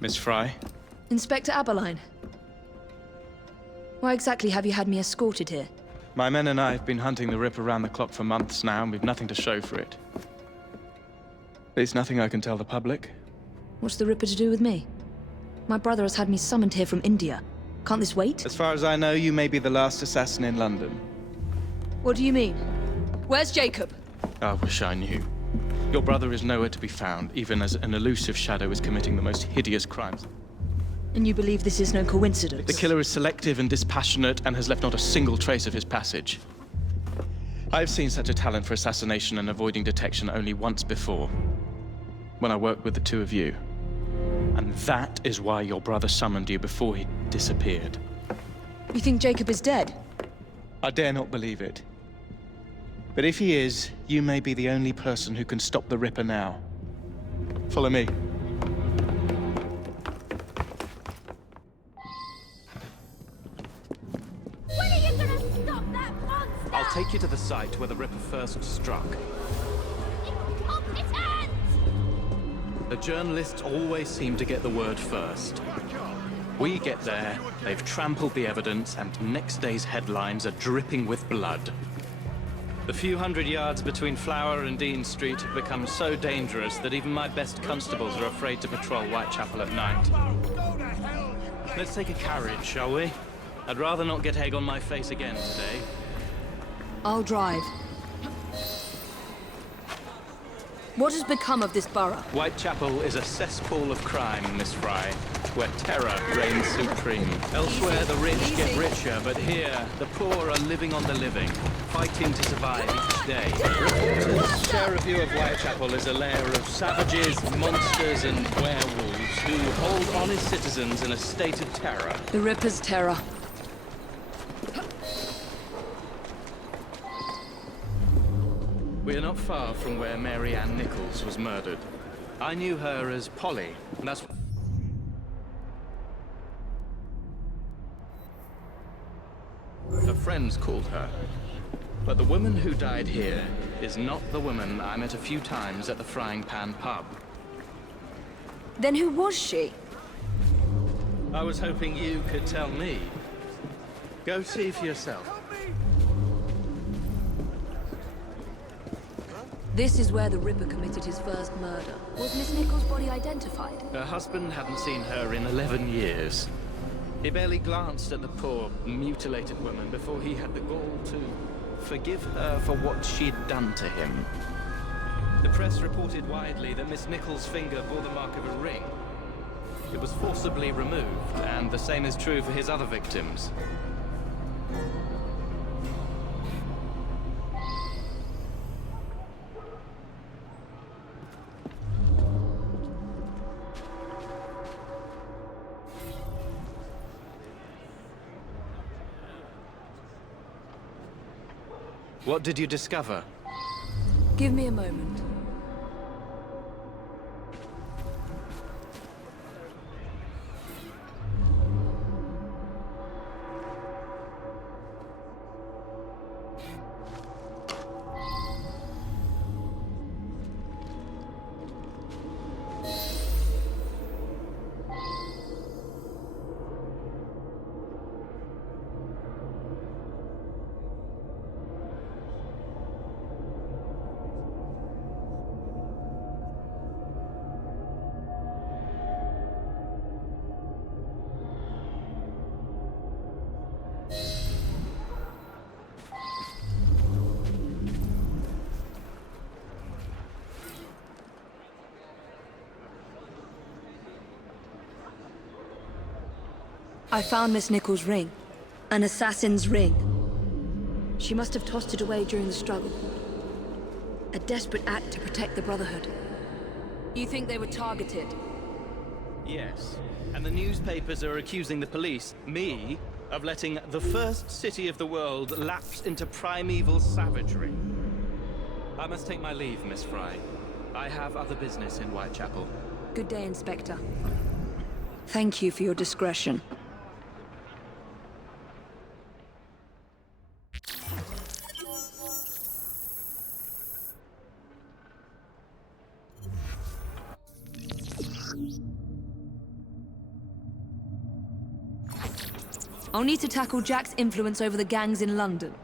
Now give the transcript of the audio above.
Miss Fry? Inspector Aberline. Why exactly have you had me escorted here? My men and I have been hunting the Ripper around the clock for months now, and we've nothing to show for it. There's nothing I can tell the public. What's the Ripper to do with me? My brother has had me summoned here from India. Can't this wait? As far as I know, you may be the last assassin in London. What do you mean? Where's Jacob? I wish I knew. Your brother is nowhere to be found, even as an elusive shadow is committing the most hideous crimes. And you believe this is no coincidence? The killer is selective and dispassionate and has left not a single trace of his passage. I've seen such a talent for assassination and avoiding detection only once before, when I worked with the two of you. And that is why your brother summoned you before he disappeared. You think Jacob is dead? I dare not believe it. But if he is, you may be the only person who can stop the Ripper now. Follow me. When are you gonna stop that monster? I'll take you to the site where the Ripper first struck. Incompetent! The journalists always seem to get the word first. We get there, they've trampled the evidence, and next day's headlines are dripping with blood. The few hundred yards between Flower and Dean Street have become so dangerous that even my best constables are afraid to patrol Whitechapel at night. Let's take a carriage, shall we? I'd rather not get egg on my face again today. I'll drive. What has become of this borough? Whitechapel is a cesspool of crime, Miss Fry, where terror reigns supreme. Elsewhere, the rich get richer, but here, the poor are living on the living, fighting to survive each day. Reporters share a view of Whitechapel as a lair of savages, monsters, and werewolves who hold honest citizens in a state of terror. The Ripper's terror. We are not far from where Mary Ann Nichols was murdered. I knew her as Polly, and that's... Her friends called her. But the woman who died here is not the woman I met a few times at the Frying Pan pub. Then who was she? I was hoping you could tell me. Go see for yourself. This is where the Ripper committed his first murder. Was Miss Nichols' body identified? Her husband hadn't seen her in 11 years. He barely glanced at the poor, mutilated woman before he had the gall to forgive her for what she'd done to him. The press reported widely that Miss Nichols' finger bore the mark of a ring. It was forcibly removed, and the same is true for his other victims. What did you discover? Give me a moment. I found Miss Nichols' ring. An assassin's ring. She must have tossed it away during the struggle. A desperate act to protect the Brotherhood. You think they were targeted? Yes. And the newspapers are accusing the police, me, of letting the first city of the world lapse into primeval savagery. I must take my leave, Miss Fry. I have other business in Whitechapel. Good day, Inspector. Thank you for your discretion. I'll need to tackle Jack's influence over the gangs in London.